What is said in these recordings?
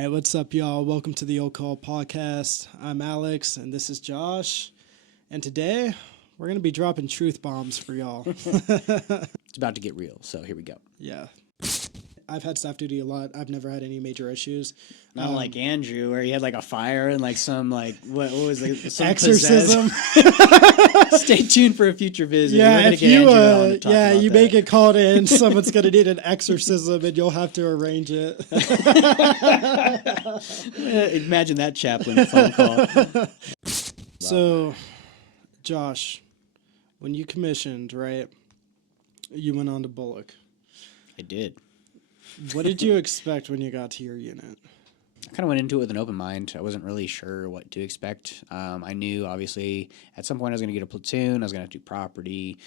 right, what's up, y'all? Welcome to the Old Call Podcast. I'm Alex, and this is Josh. And today, we're going to be dropping truth bombs for y'all. It's about to get real, so here we go. Yeah. I've had staff duty a lot. I've never had any major issues. Not like Andrew, where he had like a fire and like some like what was it? Some Exorcism. Stay tuned for a future visit. Yeah, if you make it called in, someone's going to need an exorcism, and you'll have to arrange it. Imagine that chaplain phone call. So, Josh, when you commissioned, right, you went on to Bullock. I did. What did you expect when you got to your unit? I kind of went into it with an open mind. I wasn't really sure what to expect. I knew, obviously, at some point I was going to get a platoon. I was going to have to do property.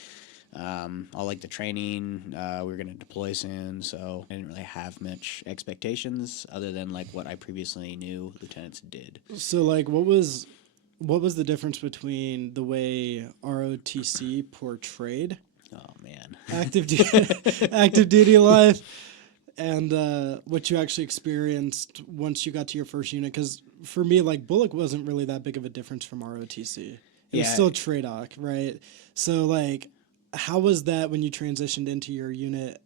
All like the training. We were going to deploy soon, so I didn't really have much expectations other than like what I previously knew lieutenants did. So, like, what was the difference between the way ROTC portrayed active duty life and what you actually experienced once you got to your first unit? Because for me, like, Bullock wasn't really that big of a difference from ROTC. It was still TRADOC, right? So, like, how was that when you transitioned into your unit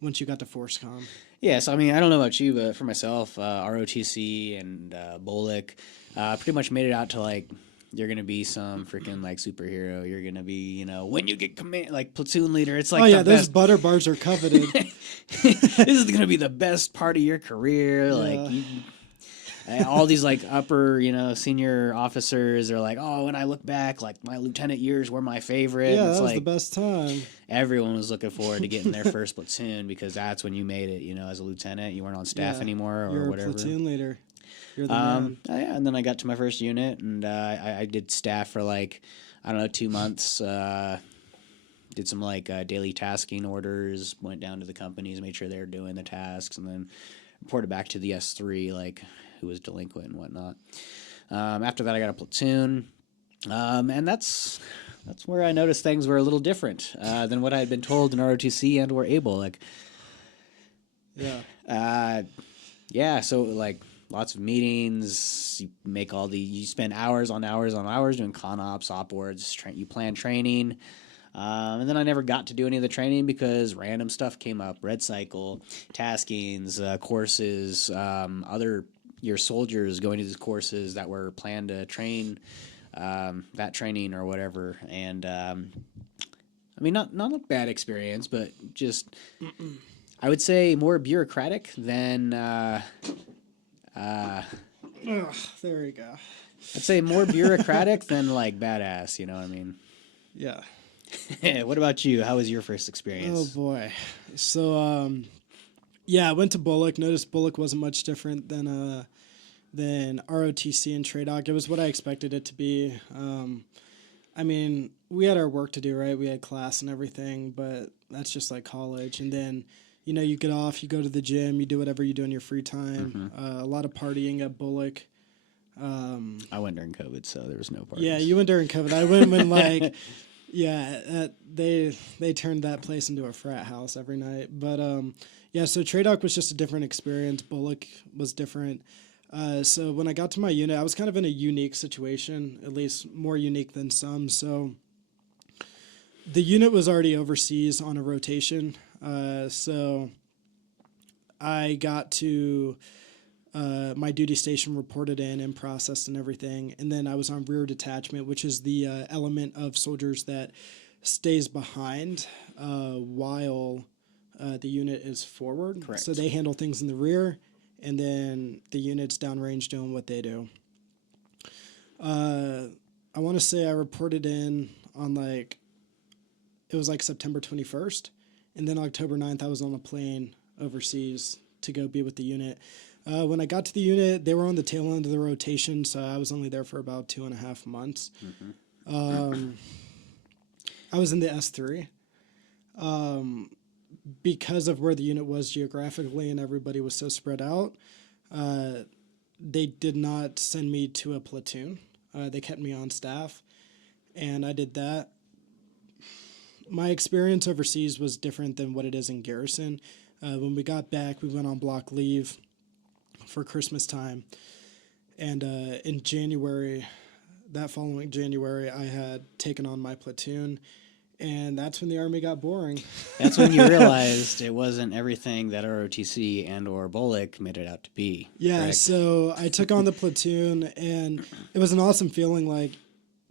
once you got to ForceCom? Yeah, so I mean, I don't know about you, but for myself, ROTC and Bullock pretty much made it out to like, you're going to be some freaking like superhero. You're going to be, you know, when you get like platoon leader, it's like, those butter bars are coveted. This is going to be the best part of your career. Yeah. Like all these like upper, you know, senior officers are like, oh, when I look back, like my lieutenant years were my favorite. Yeah, it's that was like, the best time. Everyone was looking forward to getting their first platoon because that's when you made it, you know, as a lieutenant. You weren't on staff anymore or whatever. You're a platoon leader. You're the man. Yeah, and then I got to my first unit, and I did staff for like, I don't know, 2 months. Did some like daily tasking orders, went down to the companies, made sure they were doing the tasks, and then reported back to the S3, like who was delinquent and whatnot. After that, I got a platoon, and that's where I noticed things were a little different than what I had been told in ROTC and or able. Like, so like. Lots of meetings. You spend hours on hours on hours doing con ops, op boards. You plan training, and then I never got to do any of the training because random stuff came up: red cycle, taskings, courses, your soldiers going to these courses that were planned to train, that training or whatever. And I mean, not a bad experience, but just I would say more bureaucratic than. There we go. I'd say more bureaucratic than like badass, you know what I mean? Yeah. What about you? How was your first experience? Oh boy. So I went to Bullock. Noticed Bullock wasn't much different than ROTC and TRADOC. It was what I expected it to be. I mean, we had our work to do, right? We had class and everything, but that's just like college. And then you know, you get off, you go to the gym, you do whatever you do in your free time. Mm-hmm. A lot of partying at Bullock. I went during COVID, so there was no parties. Yeah, you went during COVID. I went when like, they turned that place into a frat house every night. But so TRADOC was just a different experience. Bullock was different. So when I got to my unit, I was kind of in a unique situation, at least more unique than some. So the unit was already overseas on a rotation. So I got to my duty station, reported in and processed and everything. And then I was on rear detachment, which is the element of soldiers that stays behind while the unit is forward. Correct. So they handle things in the rear, and then the unit's downrange doing what they do. I want to say I reported in on it was like September 21st. And then October 9th, I was on a plane overseas to go be with the unit. When I got to the unit, they were on the tail end of the rotation, so I was only there for about 2.5 months. Mm-hmm. I was in the S3. Because of where the unit was geographically and everybody was so spread out, they did not send me to a platoon. They kept me on staff, and I did that. My experience overseas was different than what it is in garrison. When we got back, we went on block leave for Christmas time. And in January, that following January, I had taken on my platoon. And that's when the Army got boring. That's when you realized it wasn't everything that ROTC and or BOLIC made it out to be. Yeah, correct? so I took on the platoon, and it was an awesome feeling. Like,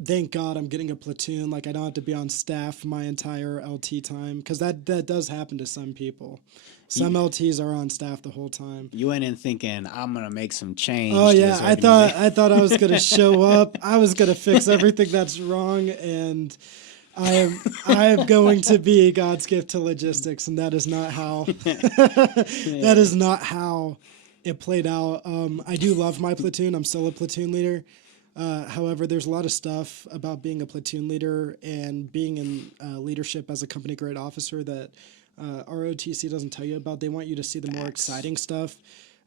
thank God I'm getting a platoon. Like, I don't have to be on staff my entire LT time, because that does happen to some people. Some LTs are on staff the whole time. You went in thinking, I'm going to make some change. Oh to yeah, this I thought organization." I was gonna show up. I was gonna fix everything that's wrong, and I am going to be God's gift to logistics, and that is not how that is not how it played out. I do love my platoon. I'm still a platoon leader. However, there's a lot of stuff about being a platoon leader and being in leadership as a company grade officer that ROTC doesn't tell you about. They want you to see the more exciting stuff.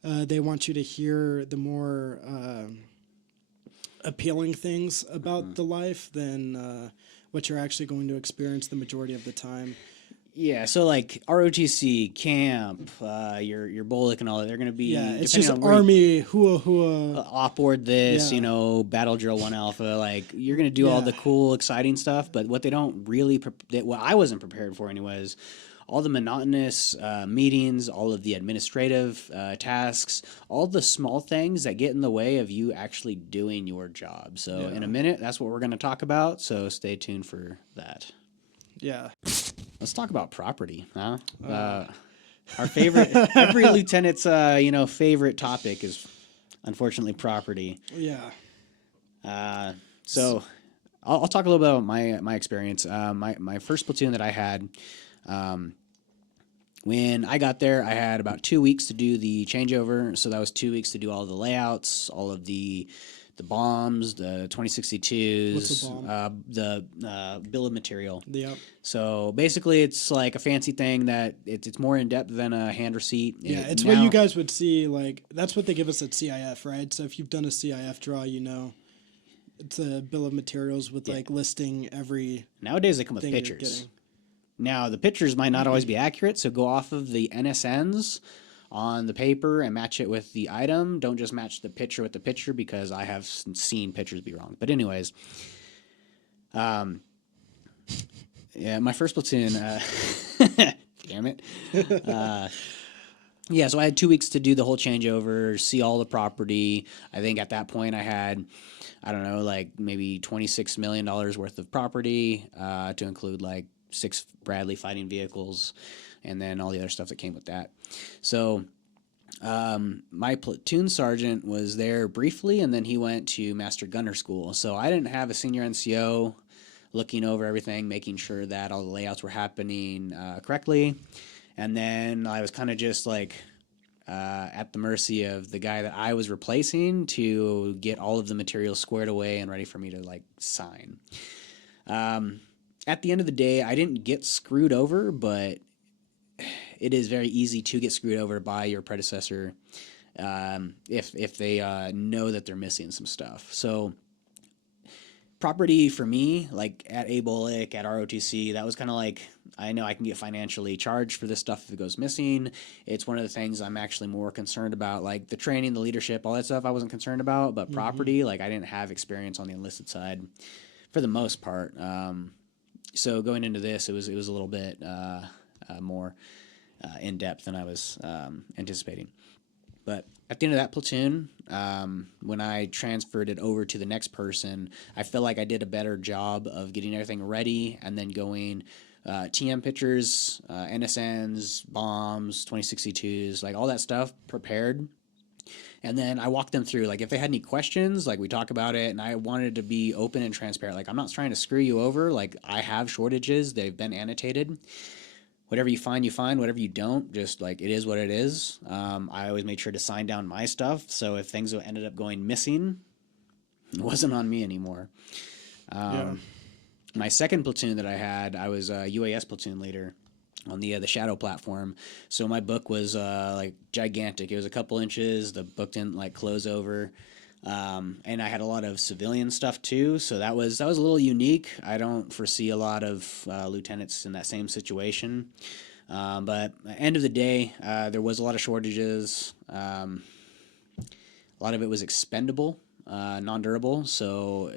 They want you to hear the more appealing things about the life than what you're actually going to experience the majority of the time. Yeah, so like ROTC, camp, your BOLIC and all that, they're going to be It's depending just on where Army, hua. offboard this, Yeah. battle drill 1 alpha, like you're going to do all the Yeah. cool, exciting stuff. But what they don't really, what I wasn't prepared for anyways, all the monotonous meetings, all of the administrative tasks, all the small things that get in the way of you actually doing your job. So in a minute, that's what we're going to talk about. So stay tuned for that. Yeah. Let's talk about property, huh? Our favorite, every lieutenant's, favorite topic is unfortunately property. Yeah. So I'll talk a little bit about my experience. My first platoon that I had, when I got there, I had about 2 weeks to do the changeover. So that was 2 weeks to do all the layouts, all of the bombs, the 2062s, What's a bomb? the bill of material. Yep. So basically, it's like a fancy thing that it's more in depth than a hand receipt. Yeah, it's what you guys would see. Like, that's what they give us at CIF, right? So if you've done a CIF draw, it's a bill of materials with like listing every Nowadays, they come with thing you're pictures. getting. Now, the pictures might not always be accurate, so go off of the NSNs on the paper and match it with the item. Don't just match the picture with the picture, because I have seen pictures be wrong. But anyways, yeah, my first platoon, damn it. Yeah, so I had 2 weeks to do the whole changeover, see all the property. I think at that point I had, I don't know, like maybe $26 million worth of property to include like 6 Bradley fighting vehicles and then all the other stuff that came with that. So my platoon sergeant was there briefly, and then he went to Master Gunner School. So I didn't have a senior NCO looking over everything, making sure that all the layouts were happening correctly. And then I was kind of just like at the mercy of the guy that I was replacing to get all of the materials squared away and ready for me to like sign. At the end of the day, I didn't get screwed over, but it is very easy to get screwed over by your predecessor if they know that they're missing some stuff. So property for me, like at ABOLIC, at ROTC, that was kind of like, I know I can get financially charged for this stuff if it goes missing. It's one of the things I'm actually more concerned about, like the training, the leadership, all that stuff I wasn't concerned about, but property, like I didn't have experience on the enlisted side for the most part. So going into this, it was a little bit more in depth than I was anticipating. But at the end of that platoon, when I transferred it over to the next person, I feel like I did a better job of getting everything ready and then going TM pictures, NSNs, bombs, 2062s, like all that stuff prepared. And then I walked them through, like if they had any questions, like we talk about it, and I wanted to be open and transparent. Like I'm not trying to screw you over. Like I have shortages. They've been annotated. Whatever you find, whatever you don't, just like it is what it is. I always made sure to sign down my stuff. So if things ended up going missing, it wasn't on me anymore. My second platoon that I had, I was a UAS platoon leader on the Shadow platform. So my book was like gigantic. It was a couple inches. The book didn't like close over. And I had a lot of civilian stuff too, so that was a little unique. I don't foresee a lot of lieutenants in that same situation. But at the end of the day, there was a lot of shortages. a lot of it was expendable, non-durable. So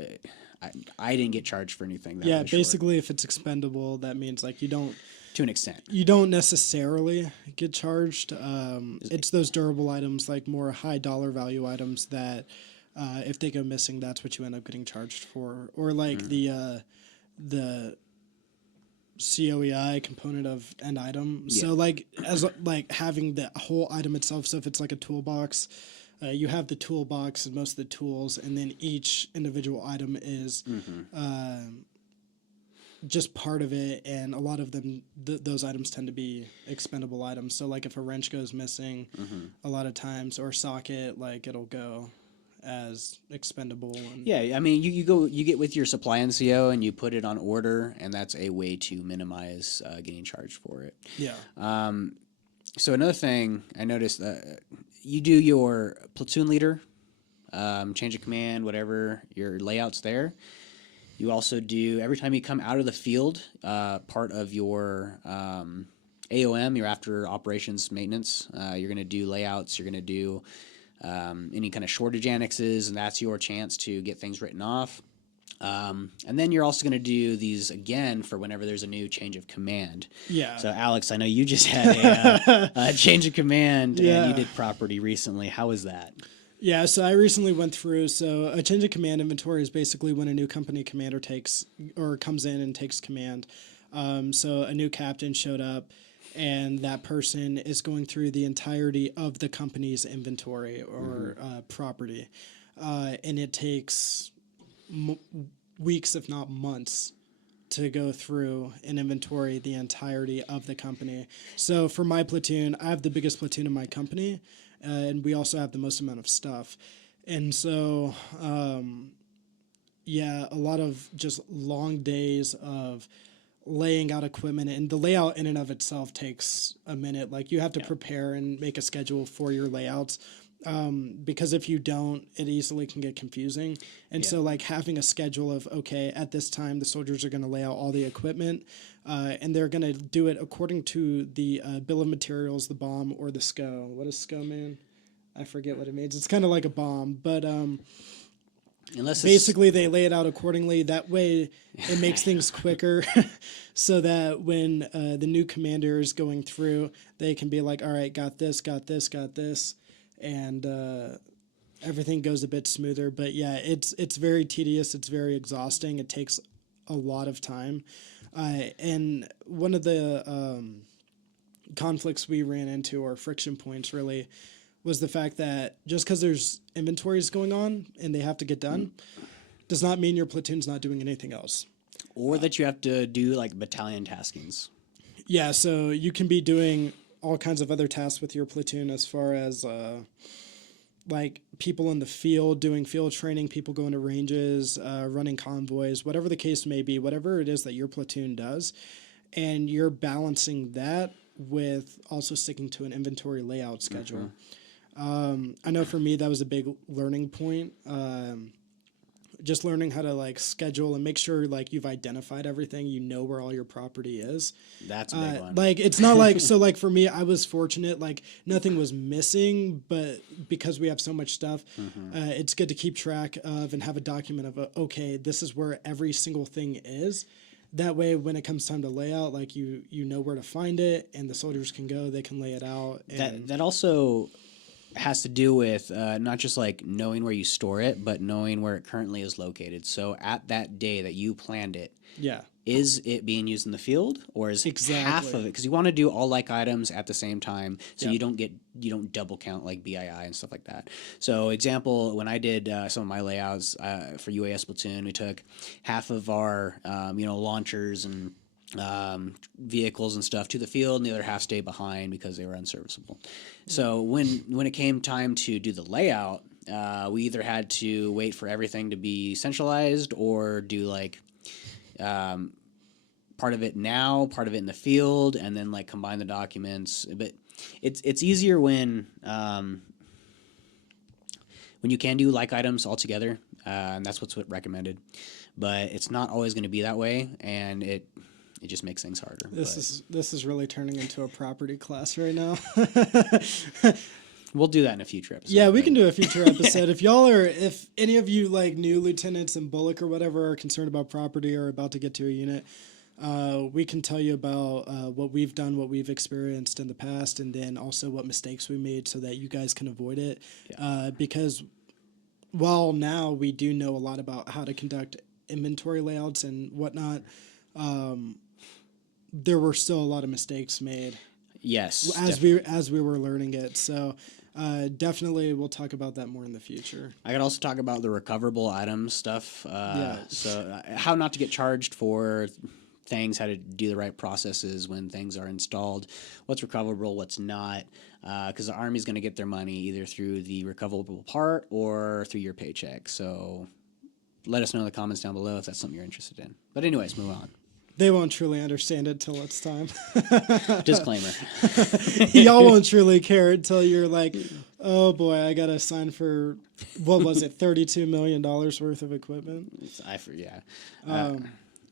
I didn't get charged for anything. That Yeah, was short, basically, if it's expendable, that means like to an extent. you don't necessarily get charged. It's those durable items, like more high dollar value items that if they go missing, that's what you end up getting charged for. Or like the COEI component of an item. Yeah. So like as like having the whole item itself. So if it's like a toolbox, you have the toolbox and most of the tools, and then each individual item is just part of it, and a lot of them those items tend to be expendable items. So like if a wrench goes missing a lot of times, or socket, like it'll go as expendable. And Yeah, I mean, you get with your supply NCO and you put it on order, and that's a way to minimize getting charged for it. yeah. So another thing I noticed, you do your platoon leader, change of command, whatever, your layouts there. You also do, every time you come out of the field, part of your AOM, your after operations maintenance, you're going to do layouts, you're going to do any kind of shortage annexes, and that's your chance to get things written off. And then you're also going to do these again for whenever there's a new change of command. Yeah. So Alex, I know you just had a change of command, Yeah. and you did property recently. How was that? Yeah, so I recently went through. So a change of command inventory is basically when a new company commander takes or comes in and takes command. So a new captain showed up, and that person is going through the entirety of the company's inventory or property, and it takes weeks, if not months, to go through and inventory the entirety of the company. So for my platoon, I have the biggest platoon in my company, and we also have the most amount of stuff. And so, yeah, a lot of just long days of laying out equipment, and the layout in and of itself takes a minute. Like you have to prepare and make a schedule for your layouts. Because if you don't, it easily can get confusing. And so like having a schedule of, okay, at this time, the soldiers are going to lay out all the equipment, and they're going to do it according to the bill of materials, the bomb, or the SCO. What is SCO, man? I forget what it means. It's kind of like a bomb, but Unless basically they lay it out accordingly. That way it makes things quicker so that when the new commander is going through, they can be like, all right, got this, and everything goes a bit smoother. But yeah, it's very tedious. It's very exhausting. It takes a lot of time. And one of the conflicts we ran into, or friction points really, was the fact that just because there's inventories going on and they have to get done, does not mean your platoon's not doing anything else. or that you have to do like battalion taskings. Yeah, so you can be doing all kinds of other tasks with your platoon, as far as like people in the field doing field training, people going to ranges, running convoys, whatever the case may be, whatever it is that your platoon does. And you're balancing that with also sticking to an inventory layout schedule. I know for me, that was a big learning point. Just learning how to like schedule and make sure like you've identified everything, you know where all your property is. That's a big one. Like it's not like, so like for me, I was fortunate, like nothing was missing, but because we have so much stuff, it's good to keep track of and have a document of, okay, this is where every single thing is. That way, when it comes time to lay out, like you know where to find it, and the soldiers can go, they can lay it out. And That also has to do with not just like knowing where you store it, but knowing where it currently is located. So at that day that you planned it, yeah. is it being used in the field, or is half of it? Because you want to do all like items at the same time, so you don't double count like BII and stuff like that. So example, when I did some of my layouts for UAS platoon, we took half of our launchers and vehicles and stuff to the field, and the other half stayed behind because they were unserviceable. So when it came time to do the layout, we either had to wait for everything to be centralized, or do like part of it now, part of it in the field, and then like combine the documents. But it's easier when you can do like items all together, and that's what's recommended. But it's not always going to be that way, and it just makes things harder. This is really turning into a property class right now. We'll do that in a future episode. Yeah, we can do a future episode. If any of you like new lieutenants in Bullock or whatever are concerned about property or about to get to a unit, we can tell you about what we've done, what we've experienced in the past, and then also what mistakes we made so that you guys can avoid it. Yeah. Because while now we do know a lot about how to conduct inventory layouts and whatnot, there were still a lot of mistakes made. Yes, as we were learning it. So definitely we'll talk about that more in the future. I could also talk about the recoverable items stuff. So how not to get charged for things, how to do the right processes when things are installed, what's recoverable, what's not, because the Army's going to get their money either through the recoverable part or through your paycheck. So let us know in the comments down below if that's something you're interested in. But anyways, move on. They won't truly understand it till it's time. Disclaimer. Y'all won't truly care until you're like, oh boy, I got to sign for, what was it, $32 million worth of equipment?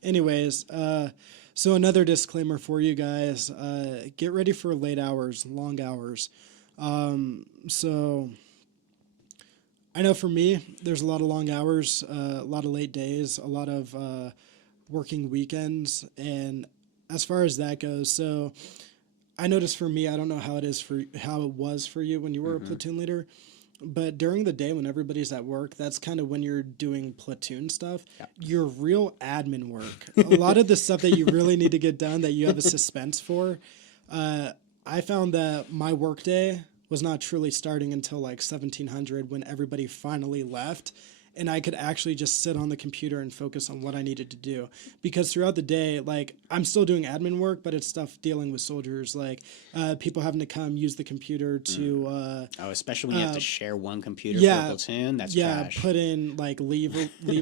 Anyways, so another disclaimer for you guys. Get ready for late hours, long hours. So I know for me, there's a lot of long hours, a lot of late days, a lot of working weekends, and as far as that goes, so I noticed for me, I don't know how it was for you when you were a platoon leader, but during the day when everybody's at work, that's kind of when you're doing platoon stuff. Yep. Your real admin work, a lot of the stuff that you really need to get done that you have a suspense for. I found that my work day was not truly starting until like 1700 when everybody finally left. And I could actually just sit on the computer and focus on what I needed to do. Because throughout the day, like, I'm still doing admin work, but it's stuff dealing with soldiers, like people having to come use the computer to... especially when you have to share one computer for a platoon, that's trash. Put in, like, leave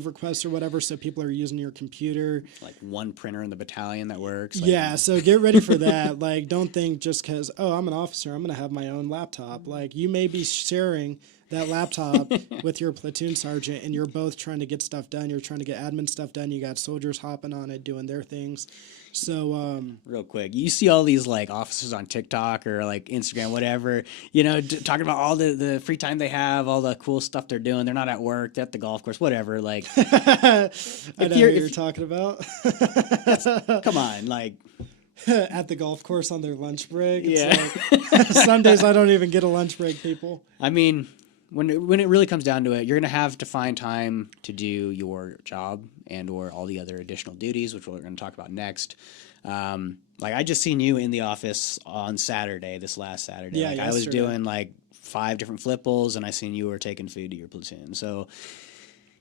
requests or whatever, so people are using your computer. Like one printer in the battalion that works. Like, so get ready for that. Like, don't think just because, I'm an officer, I'm going to have my own laptop. Like, you may be sharing that laptop with your platoon sergeant, and you're both trying to get stuff done. You're trying to get admin stuff done. You got soldiers hopping on it, doing their things. So, real quick, you see all these like officers on TikTok or like Instagram, whatever, talking about all the free time they have, all the cool stuff they're doing. They're not at work, they're at the golf course, whatever. Like, I know what you're talking about. Come on, like. At the golf course on their lunch break. It's like, some days I don't even get a lunch break, people. I mean, when it really comes down to it, you're going to have to find time to do your job and or all the other additional duties, which we're going to talk about next. Like I just seen you in the office on Saturday, this last Saturday. Yeah, like yesterday. I was doing like 5 different flippals, and I seen you were taking food to your platoon. So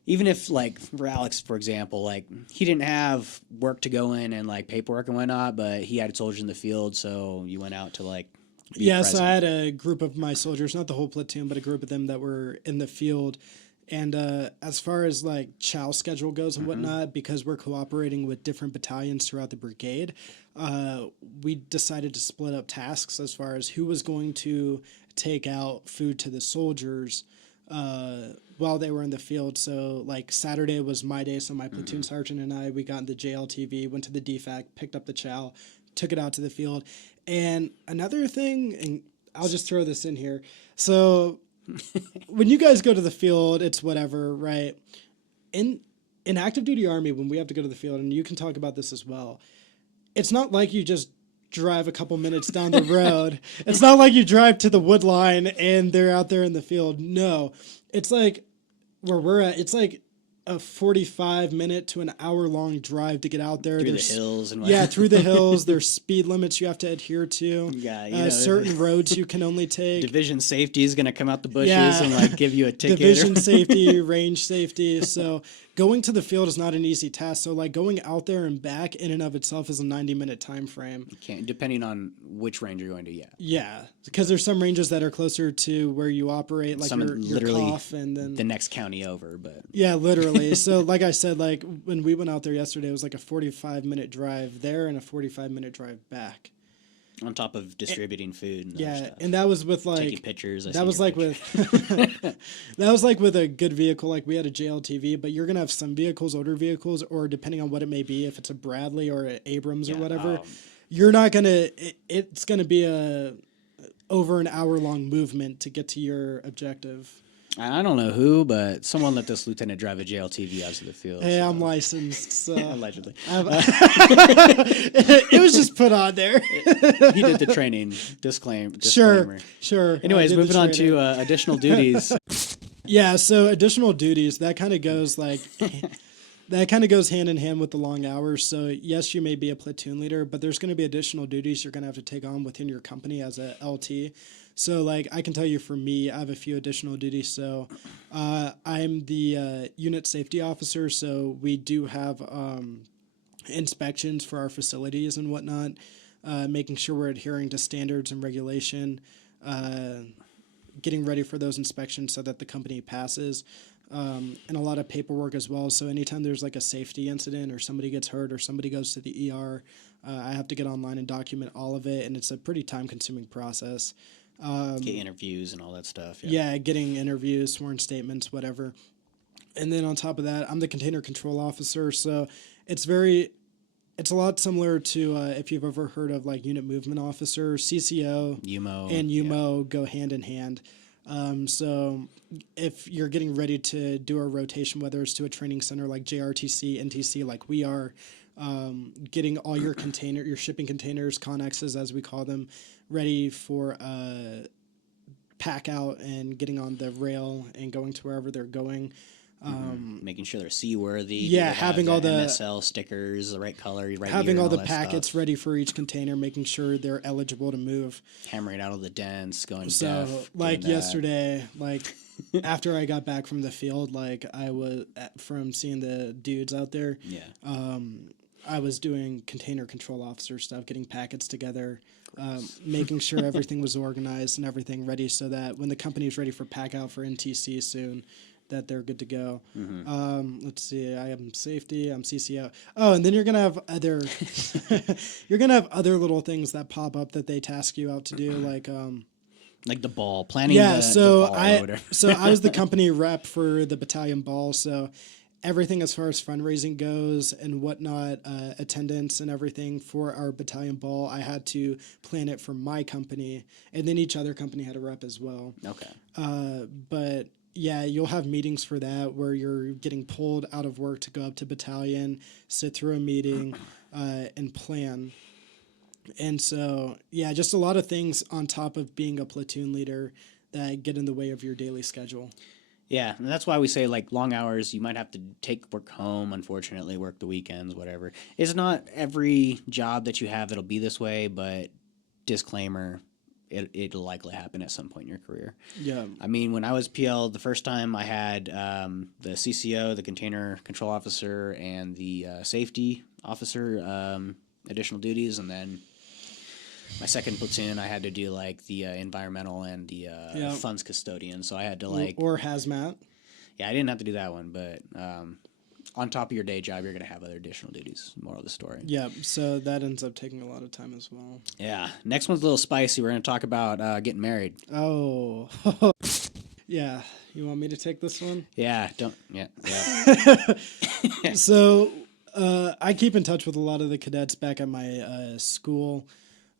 even if, like, for Alex, for example, like, he didn't have work to go in and, like, paperwork and whatnot, but he had soldiers in the field, so you went out to, like, be present. So I had a group of my soldiers, not the whole platoon, but a group of them that were in the field. And as far as, like, chow schedule goes and whatnot, because we're cooperating with different battalions throughout the brigade, we decided to split up tasks as far as who was going to take out food to the soldiers while they were in the field. So like Saturday was my day, so my platoon sergeant and I, we got in the JLTV, went to the DFAC, picked up the chow, took it out to the field. And another thing, and I'll just throw this in here. So when you guys go to the field, it's whatever, right? In active duty Army, when we have to go to the field, and you can talk about this as well, it's not like you just drive a couple minutes down the road. It's not like you drive to the wood line and they're out there in the field. No, it's like where we're at, it's like a 45-minute to an hour-long drive to get out there. Through There's, the hills and yeah, through the hills. There's speed limits you have to adhere to. Yeah, certain roads you can only take. Division safety is going to come out the bushes and like give you a ticket. Division safety, range safety. So going to the field is not an easy task. So like going out there and back in and of itself is a 90-minute time frame. You can't, depending on which range you're going to. Yeah. Yeah, because there's some ranges that are closer to where you operate, like your cough, and then the next county over. But yeah, literally. So like I said, like when we went out there yesterday, it was like a 45-minute drive there and a 45-minute drive back. On top of distributing food and yeah, other stuff. And that was with like taking pictures. That was like with that was like with a good vehicle. Like we had a JLTV, but you're gonna have some vehicles, older vehicles, or depending on what it may be, if it's a Bradley or an Abrams or whatever, you're not gonna. It's gonna be over an hour-long movement to get to your objective. I don't know who, but someone let this lieutenant drive a JLTV out to the field. Hey, so. I'm licensed, so Allegedly. it was just put on there. He did the training. Disclaimer. Sure. Anyways, I did the moving on training. to additional duties. Yeah, so additional duties, that kind of goes hand in hand with the long hours. So yes, you may be a platoon leader, but there's going to be additional duties you're going to have to take on within your company as a LT. So like I can tell you for me, I have a few additional duties. So I'm the unit safety officer. So we do have inspections for our facilities and whatnot, making sure we're adhering to standards and regulation, getting ready for those inspections so that the company passes. And a lot of paperwork as well. So anytime there's like a safety incident or somebody gets hurt or somebody goes to the ER, I have to get online and document all of it. And it's a pretty time-consuming process. Get interviews and all that stuff. Yeah, getting interviews, sworn statements, whatever. And then on top of that, I'm the container control officer. So it's a lot similar to if you've ever heard of like unit movement officer, CCO, UMO, and UMO go hand in hand. So if you're getting ready to do a rotation, whether it's to a training center like JRTC, NTC, like we are, getting all your your shipping containers, connexes as we call them, ready for pack out and getting on the rail and going to wherever they're going. Making sure they're seaworthy. Yeah, having all the MSL stickers, the right color, right having year, all and the that packets stuff. ready for each container, making sure they're eligible to move. Hammering out all the dents, going So deaf. like doing that. yesterday, like after I got back from the field, like I was from seeing the dudes out there. Yeah. I was doing container control officer stuff, getting packets together, making sure everything was organized and everything ready so that when the company is ready for pack out for NTC soon, that they're good to go. Let's see. I am safety. I'm CCO. Oh, and then you're gonna have other little things that pop up that they task you out to do, like the ball planning. yeah. The So ball or I whatever. so I was the company rep for the battalion ball. So everything as far as fundraising goes and whatnot, attendance and everything for our battalion ball, I had to plan it for my company, and then each other company had a rep as well. Okay. But yeah, you'll have meetings for that where you're getting pulled out of work to go up to battalion, sit through a meeting, and plan. And so, yeah, just a lot of things on top of being a platoon leader that get in the way of your daily schedule. Yeah, and that's why we say like long hours. You might have to take work home. Unfortunately, work the weekends, whatever. It's not every job that you have that'll be this way, but disclaimer. It'll likely happen at some point in your career. Yeah. I mean, when I was PL the first time, I had the CCO, the container control officer, and the safety officer additional duties, and then my second platoon, I had to do like the environmental and the funds custodian. So I had to like or hazmat. Yeah, I didn't have to do that one, but on top of your day job, you're going to have other additional duties. Moral of the story. Yeah, so that ends up taking a lot of time as well. Yeah. Next one's a little spicy. We're going to talk about getting married. Oh. Yeah. You want me to take this one? Yeah. Yeah. So I keep in touch with a lot of the cadets back at my school.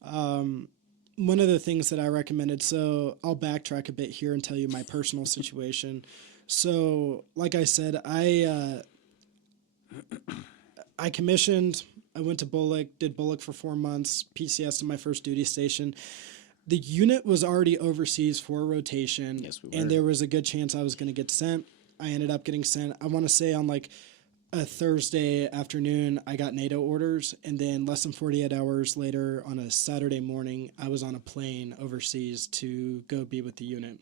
One of the things that I recommended, so I'll backtrack a bit here and tell you my personal situation. So, like I said, I commissioned, I went to Bullock, did Bullock for 4 months, PCS to my first duty station. The unit was already overseas for rotation, Yes, we were. and there was a good chance I was going to get sent. I ended up getting sent, I want to say on like a Thursday afternoon, I got NATO orders, and then less than 48 hours later on a Saturday morning, I was on a plane overseas to go be with the unit.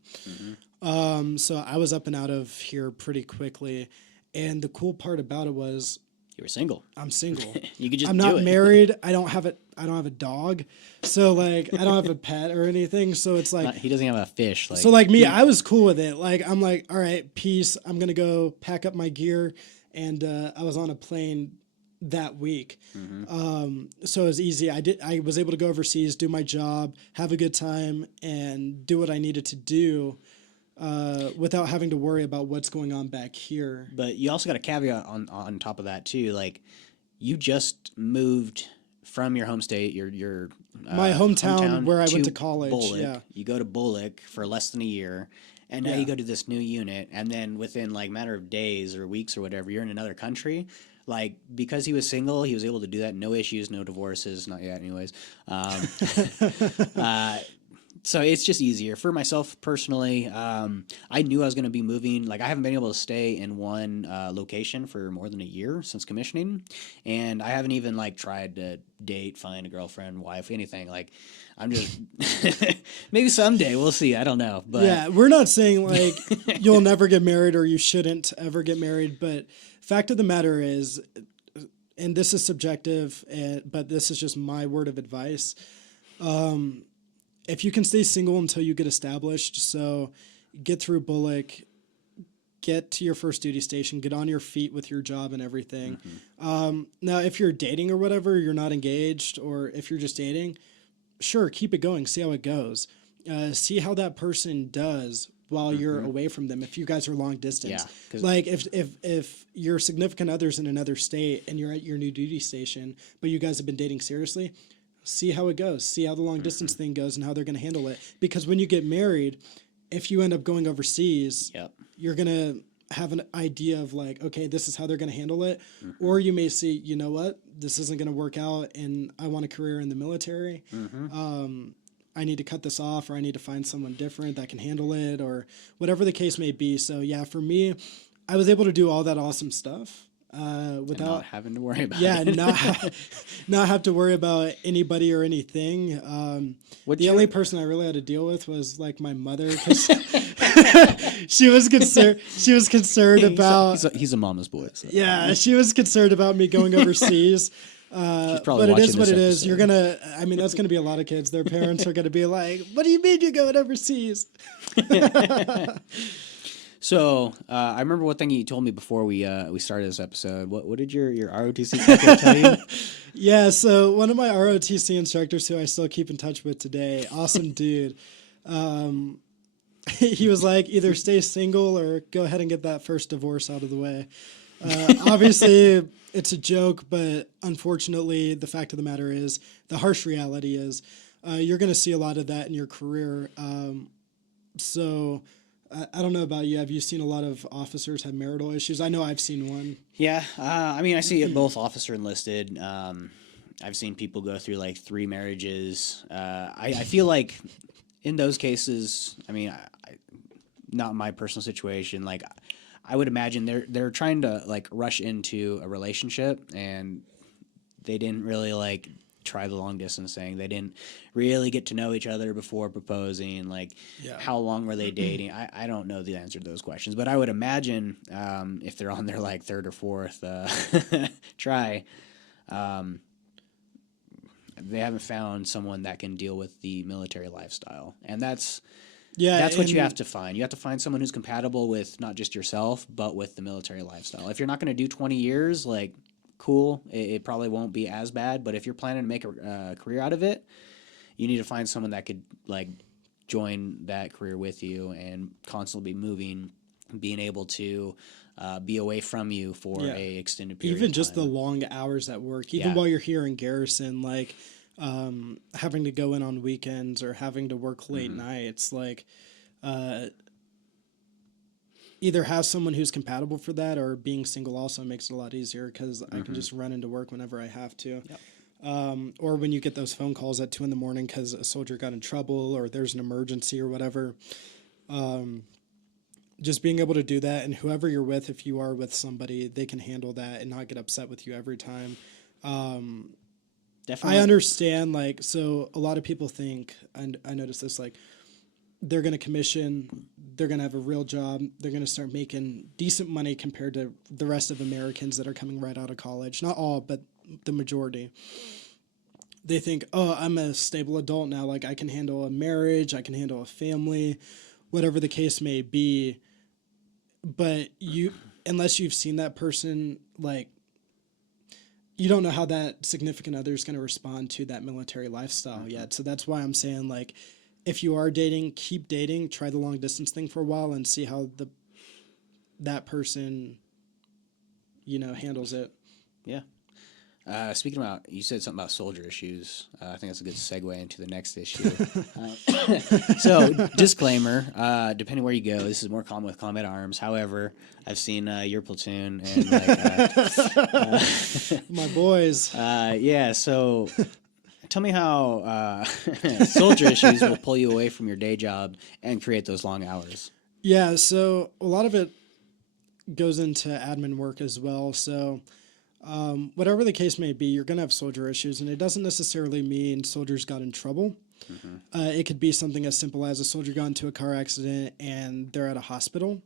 So I was up and out of here pretty quickly. And the cool part about it was You were single. I'm single. You could just I'm do not it. married. I don't have a dog. So like I don't have a pet or anything. So it's like He doesn't have a fish. so like me, I was cool with it. Like I'm like, all right, peace. I'm gonna go pack up my gear, and I was on a plane that week. So it was easy. I was able to go overseas, do my job, have a good time, and do what I needed to do without having to worry about what's going on back here. But you also got a caveat on top of that too. Like, you just moved from your home state, your My hometown where I went to college. Bullock. Yeah. You go to Bullock for less than a year, and now you go to this new unit, and then within like matter of days or weeks or whatever, you're in another country. Like, because he was single, he was able to do that. No issues, no divorces, not yet, anyways. So it's just easier for myself personally. I knew I was going to be moving. Like, I haven't been able to stay in one location for more than a year since commissioning, and I haven't even like tried to date, find a girlfriend, wife, anything. Like, I'm just maybe someday we'll see. I don't know, but yeah, we're not saying like you'll never get married or you shouldn't ever get married, but fact of the matter is, and this is subjective, but this is just my word of advice. If you can stay single until you get established, so get through Bullock, get to your first duty station, get on your feet with your job and everything. Now, if you're dating or whatever, you're not engaged, or if you're just dating, sure, keep it going, see how it goes. See how that person does while you're away from them, if you guys are long distance. Yeah, like if your significant other's in another state and you're at your new duty station, but you guys have been dating seriously, see how it goes. See how the long distance thing goes and how they're going to handle it. Because when you get married, if you end up going overseas, you're going to have an idea of like, okay, this is how they're going to handle it. Or you may see, you know what, this isn't going to work out and I want a career in the military. I need to cut this off, or I need to find someone different that can handle it, or whatever the case may be. So yeah, for me, I was able to do all that awesome stuff. Without not having to worry about it. Not have to worry about anybody or anything. The only person I really had to deal with was like my mother, because she was concerned about. He's a mama's boy. So. Yeah, she was concerned about me going overseas. But it is what it is. You're that's gonna be a lot of kids. Their parents are gonna be like, "What do you mean you're going overseas?" So I remember one thing you told me before we started this episode. What did your ROTC coach tell you? Yeah, so one of my ROTC instructors, who I still keep in touch with today, awesome dude. He was like, either stay single or go ahead and get that first divorce out of the way. Obviously, it's a joke, but unfortunately, the fact of the matter is, the harsh reality is, you're going to see a lot of that in your career. So I don't know about you. Have you seen a lot of officers have marital issues? I know I've seen one. Yeah. I see it both officer enlisted. I've seen people go through like 3 marriages. I feel like in those cases, not my personal situation, like I would imagine they're trying to like rush into a relationship, and they didn't really like try the long distance thing. They didn't really get to know each other before proposing. Like, how long were they dating? I don't know the answer to those questions, but I would imagine if they're on their like 3rd or 4th try, they haven't found someone that can deal with the military lifestyle, and that's what you have to find. You have to find someone who's compatible with not just yourself, but with the military lifestyle. If you're not going to do 20 years, like, cool, it probably won't be as bad. But if you're planning to make a career out of it, you need to find someone that could like join that career with you and constantly be moving, being able to be away from you for a extended period. Even of just time. the long hours at work, even while you're here in garrison, like having to go in on weekends or having to work late nights, like either have someone who's compatible for that, or being single also makes it a lot easier, because I can just run into work whenever I have to. Or when you get those phone calls at 2 a.m. because a soldier got in trouble or there's an emergency or whatever. Just being able to do that, and whoever you're with, if you are with somebody, they can handle that and not get upset with you every time. Definitely. I understand, like, so a lot of people think, and I noticed this, like, they're going to commission, they're going to have a real job, they're going to start making decent money compared to the rest of Americans that are coming right out of college. Not all, but the majority. They think, oh, I'm a stable adult now, like, I can handle a marriage, I can handle a family, whatever the case may be. But unless you've seen that person, like, you don't know how that significant other is going to respond to that military lifestyle yet. So that's why I'm saying, like, if you are dating, keep dating, try the long distance thing for a while and see how that person, handles it. Yeah. Speaking about, you said something about soldier issues. I think that's a good segue into the next issue. So, disclaimer: depending where you go, this is more common with combat arms. However, I've seen your platoon and My boys. yeah. So, tell me how soldier issues will pull you away from your day job and create those long hours. Yeah, so a lot of it goes into admin work as well. So, whatever the case may be, you're going to have soldier issues, and it doesn't necessarily mean soldiers got in trouble. It could be something as simple as a soldier got into a car accident and they're at a hospital.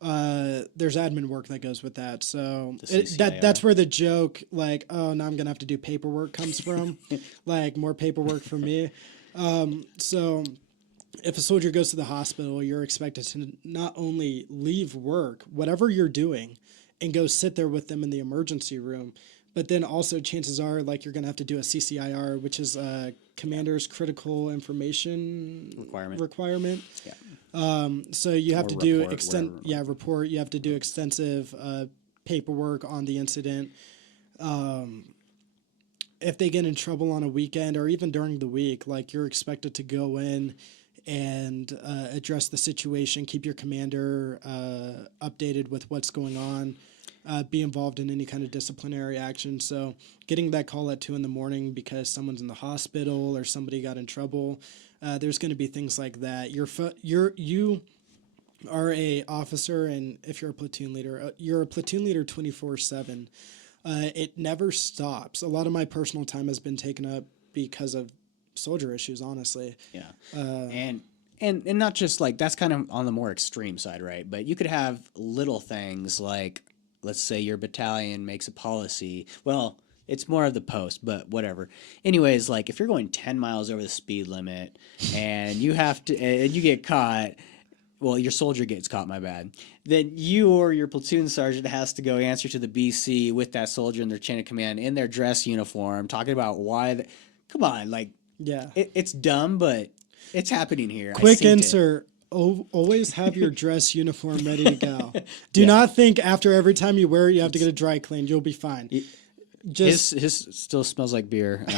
There's admin work that goes with that. So that's where the joke, like, oh, now I'm going to have to do paperwork comes from, like more paperwork for me. So if a soldier goes to the hospital, you're expected to not only leave work, whatever you're doing, and go sit there with them in the emergency room, but then also chances are like you're going to have to do a CCIR, which is a commander's critical information requirement. Yeah. So you have to do report. report. You have to do extensive paperwork on the incident. If they get in trouble on a weekend or even during the week, like you're expected to go in and address the situation, keep your commander updated with what's going on, be involved in any kind of disciplinary action. So getting that call at 2 a.m. because someone's in the hospital or somebody got in trouble, there's going to be things like that. You are a officer, and if you're a platoon leader, you're a platoon leader 24/7. It never stops. A lot of my personal time has been taken up because of soldier issues, honestly. Yeah. And not just like, that's kind of on the more extreme side, right? But you could have little things like, let's say your battalion makes a policy. Well, it's more of the post, but whatever. Anyways, like if you're going 10 miles over the speed limit and you have to, and you get caught, well, your soldier gets caught, my bad, then you or your platoon sergeant has to go answer to the BC with that soldier in their chain of command in their dress uniform, talking about why, come on, like, yeah, it's dumb, but it's happening here. Quick insert. Always have your dress uniform ready to go. Do not think after every time you wear it, you have to get it dry cleaned. You'll be fine. His still smells like beer. But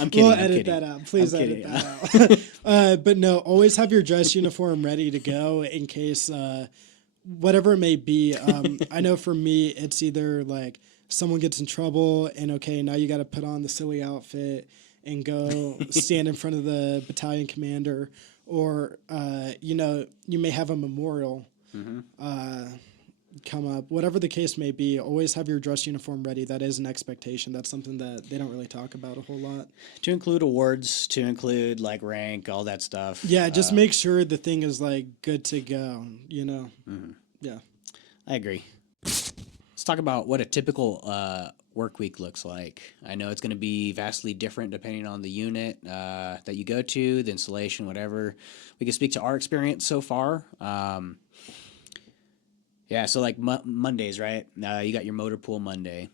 I'm kidding. We'll edit that out. Please edit that out. But no, always have your dress uniform ready to go in case whatever it may be. I know for me, it's either like someone gets in trouble and okay, now you got to put on the silly outfit and go stand in front of the battalion commander, or you may have a memorial come up. Whatever the case may be, always have your dress uniform ready. That is an expectation. That's something that they don't really talk about a whole lot. To include awards, to include like rank, all that stuff. Yeah, just make sure the thing is like good to go. Yeah, I agree. Let's talk about what a typical work week looks like. I know it's going to be vastly different depending on the unit that you go to, the installation, whatever. We can speak to our experience so far. Yeah, so like Mondays, right? You got your motor pool Monday.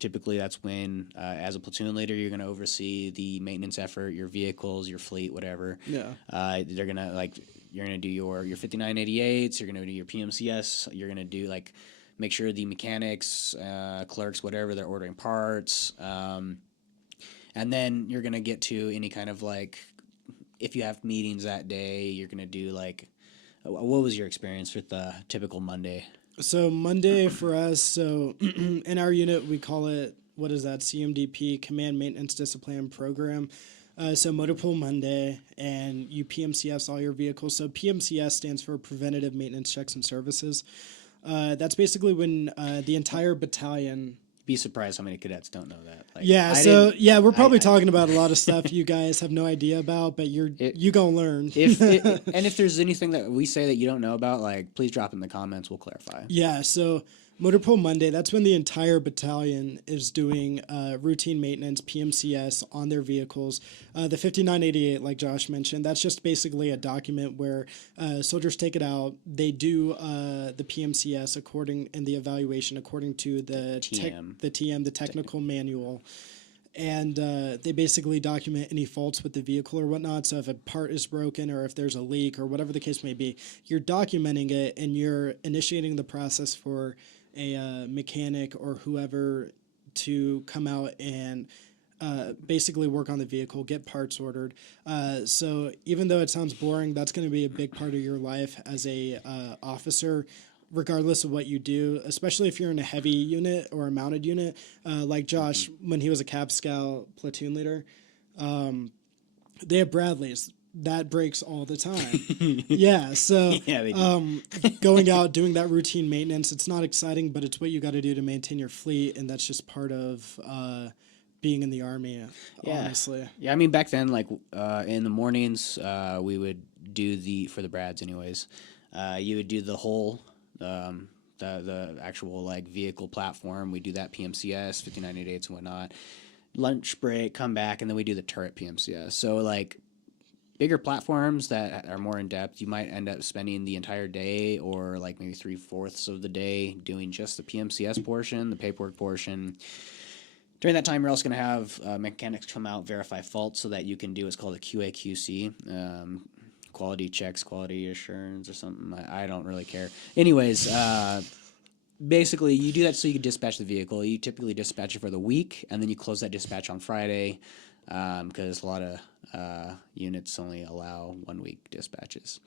Typically, that's when, as a platoon leader, you're going to oversee the maintenance effort, your vehicles, your fleet, whatever. Yeah. They're going to you're going to do your 5988s. You're going to do your PMCS. You're going to do make sure the mechanics, clerks, whatever, they're ordering parts. And then you're going to get to any kind of if you have meetings that day, you're going to do what was your experience with the typical Monday? So Monday for us, so in our unit, we call it, what is that, CMDP, Command Maintenance Discipline Program. So Motor Pool Monday, and you PMCS all your vehicles. So PMCS stands for Preventative Maintenance Checks and Services. That's basically when the entire battalion... Be surprised how many cadets don't know that. We're probably talking about a lot of stuff you guys have no idea about, but you gonna learn. If there's anything that we say that you don't know about, please drop in the comments. We'll clarify. Yeah, so Motor Pool Monday, that's when the entire battalion is doing routine maintenance, PMCS, on their vehicles. The 5988, like Josh mentioned, that's just basically a document where soldiers take it out. They do the PMCS and the evaluation according to the TM, the technical manual. And they basically document any faults with the vehicle or whatnot. So if a part is broken or if there's a leak or whatever the case may be, you're documenting it and you're initiating the process for a mechanic or whoever to come out and basically work on the vehicle, get parts ordered. So even though it sounds boring, that's going to be a big part of your life as a officer, regardless of what you do, especially if you're in a heavy unit or a mounted unit. Like Josh, when he was a Cab Scout platoon leader, they have Bradleys. That breaks all the time. Yeah, so Yeah, they do. going out, doing that routine maintenance, it's not exciting, but it's what you got to do to maintain your fleet, and that's just part of being in the Army, honestly. Yeah, I mean, back then, like in the mornings, we would do for the Brads anyways, you would do the whole, the actual like vehicle platform. We do that PMCS, 5988s and whatnot. Lunch break, come back, and then we do the turret PMCS. So like bigger platforms that are more in depth, you might end up spending the entire day or like maybe 3/4 of the day doing just the PMCS portion, the paperwork portion. During that time, you're also going to have mechanics come out, verify faults so that you can do what's called a QA/QC, quality checks, quality assurance or something. I don't really care. Anyways, basically, you do that so you can dispatch the vehicle. You typically dispatch it for the week, and then you close that dispatch on Friday because a lot of units only allow 1 week dispatches.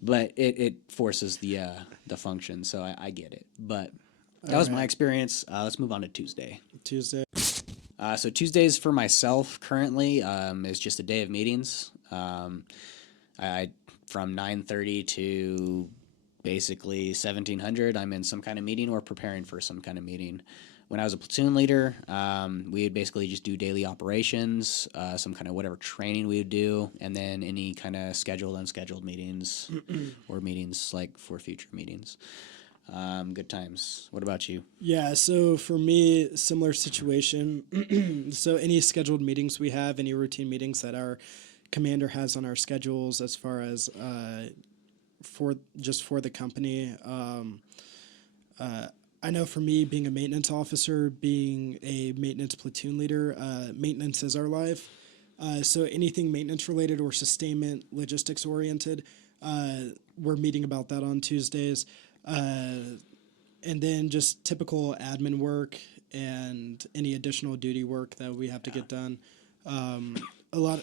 But it forces the function, so I get it. But that was my experience. Let's move on to Tuesday. So Tuesdays for myself currently is just a day of meetings. I from 9:30 to basically 1700, I'm in some kind of meeting or preparing for some kind of meeting. When I was a platoon leader, we would basically just do daily operations, some kind of whatever training we would do, and then any kind of scheduled, unscheduled meetings or meetings like for future meetings. Good times. What about you? Yeah, so for me, similar situation. So any scheduled meetings we have, any routine meetings that our commander has on our schedules as far as for the company. I know for me, being a maintenance officer, being a maintenance platoon leader, maintenance is our life. So anything maintenance related or sustainment, logistics oriented, we're meeting about that on Tuesdays. And then just typical admin work and any additional duty work that we have to get done. A lot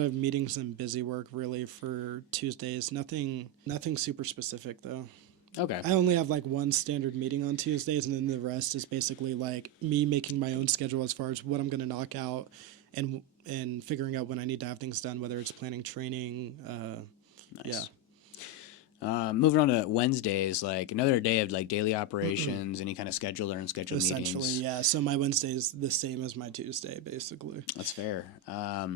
of meetings and busy work really for Tuesdays. Nothing super specific though. Okay. I only have like one standard meeting on Tuesdays, and then the rest is basically like me making my own schedule as far as what I'm going to knock out and figuring out when I need to have things done, whether it's planning training. Nice. Yeah. Moving on to Wednesdays, like another day of like daily operations, any kind of scheduled or unscheduled Essentially, meetings. yeah. So my Wednesday is the same as my Tuesday, basically. That's fair. I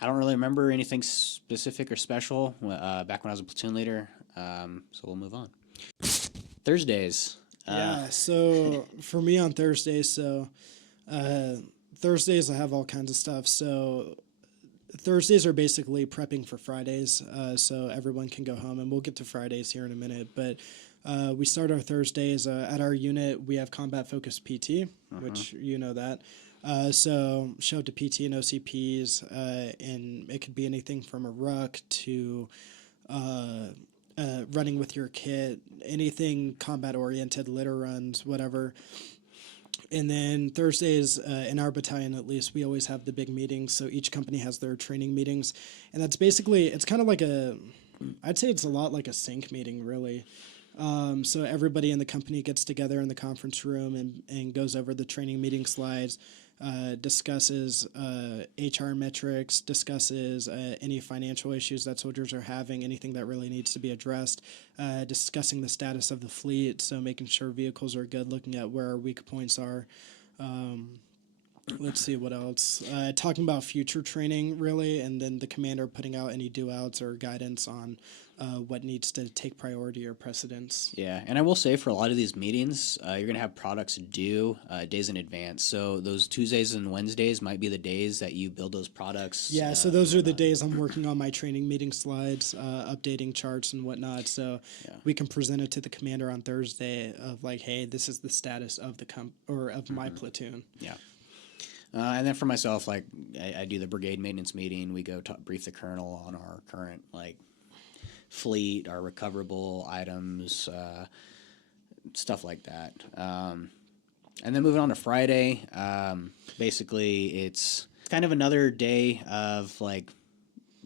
don't really remember anything specific or special back when I was a platoon leader, so we'll move on. Thursdays. Yeah, so for me on Thursdays, Thursdays I have all kinds of stuff. So Thursdays are basically prepping for Fridays, so everyone can go home, and we'll get to Fridays here in a minute. But we start our Thursdays at our unit. We have combat focused PT, which you know that. So show up to PT and OCPs, and it could be anything from a ruck to running with your kit, anything combat oriented, litter runs, whatever. And then Thursdays, in our battalion at least, we always have the big meetings. So each company has their training meetings. And that's basically, it's kind of like I'd say it's a lot like a sync meeting, really. So everybody in the company gets together in the conference room and goes over the training meeting slides, discusses HR metrics, discusses any financial issues that soldiers are having, anything that really needs to be addressed, discussing the status of the fleet, so making sure vehicles are good, looking at where our weak points are. Let's see what else. Talking about future training, really, and then the commander putting out any do-outs or guidance on what needs to take priority or precedence. Yeah, and I will say for a lot of these meetings, you're going to have products due days in advance. So those Tuesdays and Wednesdays might be the days that you build those products. Yeah, so those are the days I'm working on my training meeting slides, updating charts and whatnot. So we can present it to the commander on Thursday of like, hey, this is the status of the of my platoon. Yeah. And then for myself, like I do the brigade maintenance meeting. We go brief the colonel on our current like fleet, our recoverable items, stuff like that. And then moving on to Friday, basically it's kind of another day of like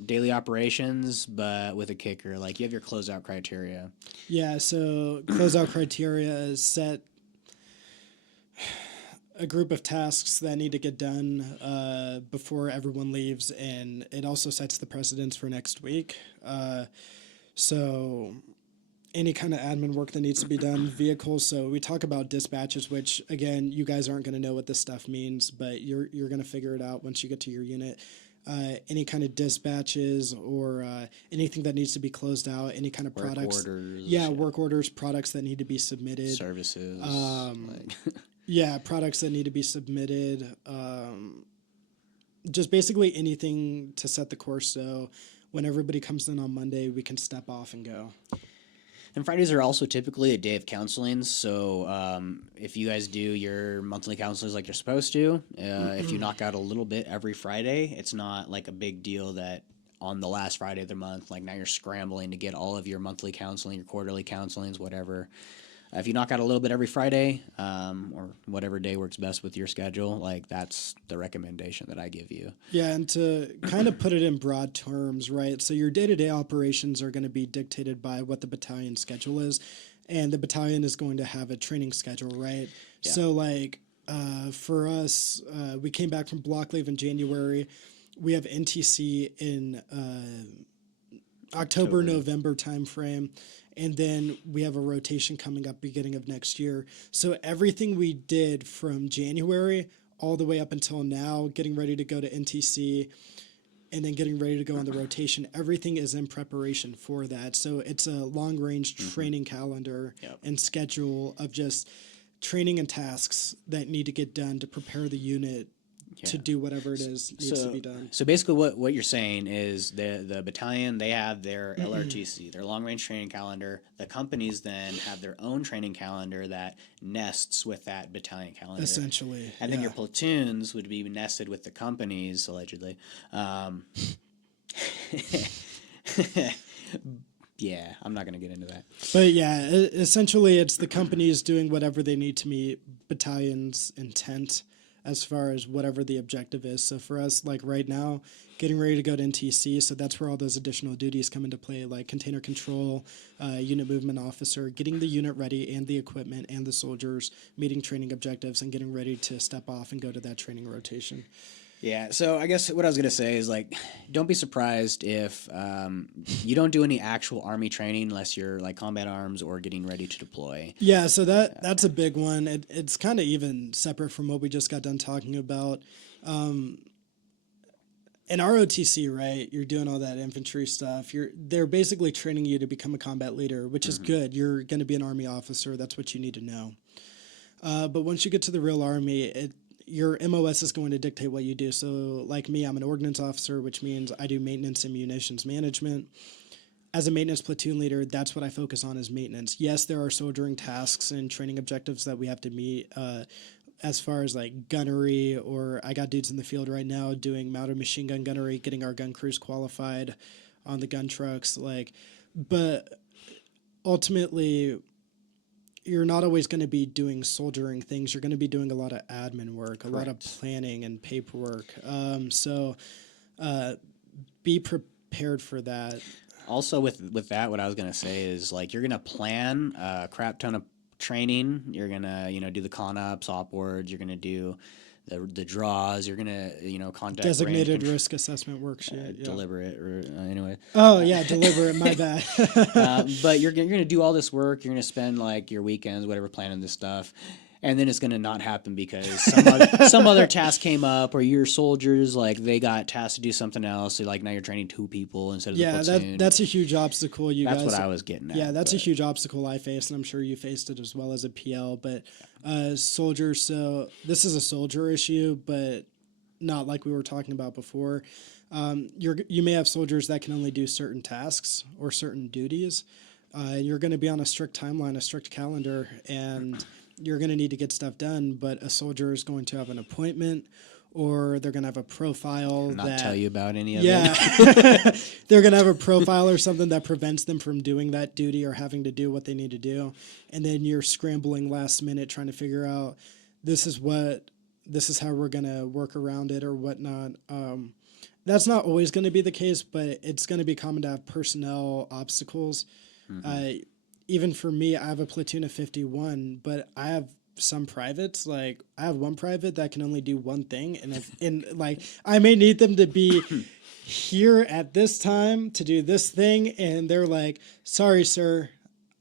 daily operations, but with a kicker. Like you have your closeout criteria. Yeah, so closeout criteria is set a group of tasks that need to get done before everyone leaves, and it also sets the precedence for next week. So any kind of admin work that needs to be done, vehicles. So we talk about dispatches, which again, you guys aren't going to know what this stuff means, but you're going to figure it out once you get to your unit. Any kind of dispatches or anything that needs to be closed out, any kind of Work products. orders. Yeah, work orders, products that need to be submitted. Services. Yeah, products that need to be submitted. Just basically anything to set the course so when everybody comes in on Monday, we can step off and go. And Fridays are also typically a day of counseling. So if you guys do your monthly counselings like you're supposed to, if you knock out a little bit every Friday, it's not like a big deal that on the last Friday of the month, like now you're scrambling to get all of your monthly counseling, your quarterly counselings, whatever. If you knock out a little bit every Friday or whatever day works best with your schedule, like that's the recommendation that I give you. Yeah, and to kind of put it in broad terms, right? So your day-to-day operations are going to be dictated by what the battalion schedule is, and the battalion is going to have a training schedule, right? Yeah. So like for us, we came back from block leave in January. We have NTC in October, November timeframe. And then we have a rotation coming up beginning of next year. So everything we did from January all the way up until now, getting ready to go to NTC and then getting ready to go on the rotation, everything is in preparation for that. So it's a long-range training calendar and schedule of just training and tasks that need to get done to prepare the unit to do whatever it is needs to be done. So basically what you're saying is the battalion, they have their LRTC, their long-range training calendar. The companies then have their own training calendar that nests with that battalion calendar. Essentially. And then your platoons would be nested with the companies, allegedly. Yeah, I'm not going to get into that. But yeah, essentially it's the companies doing whatever they need to meet battalion's intent as far as whatever the objective is. So for us, like right now, getting ready to go to NTC, so that's where all those additional duties come into play, like container control, unit movement officer, getting the unit ready and the equipment and the soldiers, meeting training objectives, and getting ready to step off and go to that training rotation. Yeah, so I guess what I was going to say is, like, don't be surprised if you don't do any actual Army training unless you're, like, combat arms or getting ready to deploy. Yeah, so that's a big one. It's kind of even separate from what we just got done talking about. In ROTC, right, you're doing all that infantry stuff. They're basically training you to become a combat leader, which is good. You're going to be an Army officer. That's what you need to know. But once you get to the real Army, your MOS is going to dictate what you do. So like me, I'm an ordnance officer, which means I do maintenance and munitions management. As a maintenance platoon leader, that's what I focus on is maintenance. Yes, there are soldiering tasks and training objectives that we have to meet as far as like gunnery, or I got dudes in the field right now doing mounted machine gun gunnery, getting our gun crews qualified on the gun trucks. But ultimately, you're not always going to be doing soldiering things. You're going to be doing a lot of admin work, a lot of planning and paperwork. So be prepared for that. Also with that, what I was going to say is, like, you're going to plan a crap ton of training. You're going to, do the con-ups, op-wards. You're going to do the draws. You're going to, contact designated risk assessment worksheet. Deliberate, anyway. Oh, yeah, deliberate, my bad. But you're going to do all this work. You're going to spend, like, your weekends, whatever, planning this stuff. And then it's going to not happen because some other task came up, or your soldiers, like, they got tasked to do something else. So, like, now you're training 2 people instead of the platoon. Yeah, that's a huge obstacle. That's what I was getting at. Yeah, that's a huge obstacle I faced, and I'm sure you faced it as well as a PL. But soldiers, so this is a soldier issue, but not like we were talking about before. You may have soldiers that can only do certain tasks or certain duties. You're going to be on a strict timeline, a strict calendar, and you're going to need to get stuff done, but a soldier is going to have an appointment or they're gonna have a profile Not tell you about any of yeah, it. they're gonna have a profile or something that prevents them from doing that duty or having to do what they need to do, and then you're scrambling last minute trying to figure out this is how we're gonna work around it or whatnot. That's not always going to be the case, but it's going to be common to have personnel obstacles. Even for me, I have a platoon of 51, but I have some privates. Like I have one private that can only do one thing, and like I may need them to be here at this time to do this thing, and they're like, "Sorry, sir,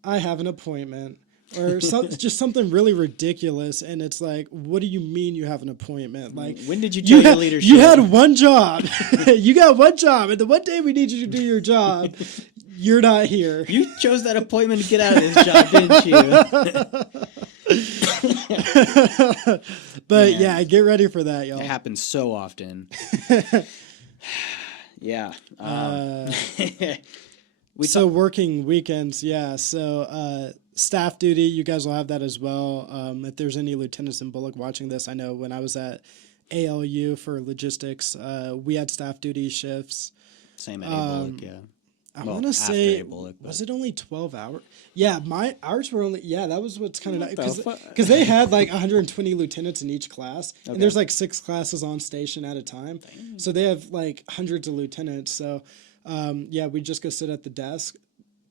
I have an appointment." Or just something really ridiculous, and it's like, what do you mean you have an appointment? Like, when did you tell your leadership? You had one job. You got one job, and the one day we need you to do your job, you're not here. You chose that appointment to get out of this job, didn't you? But yeah, get ready for that, y'all. It happens so often. Yeah. So working weekends, yeah. So staff duty, you guys will have that as well. If there's any lieutenants in Bullock watching this, I know when I was at ALU for logistics, we had staff duty shifts. Same at Bullock, yeah. I want to say, was it only 12 hours? Yeah, ours were only, that was what's kind of nice. Because they had like 120 lieutenants in each class. Okay. And there's like 6 classes on station at a time. Dang. So they have like hundreds of lieutenants. So we just go sit at the desk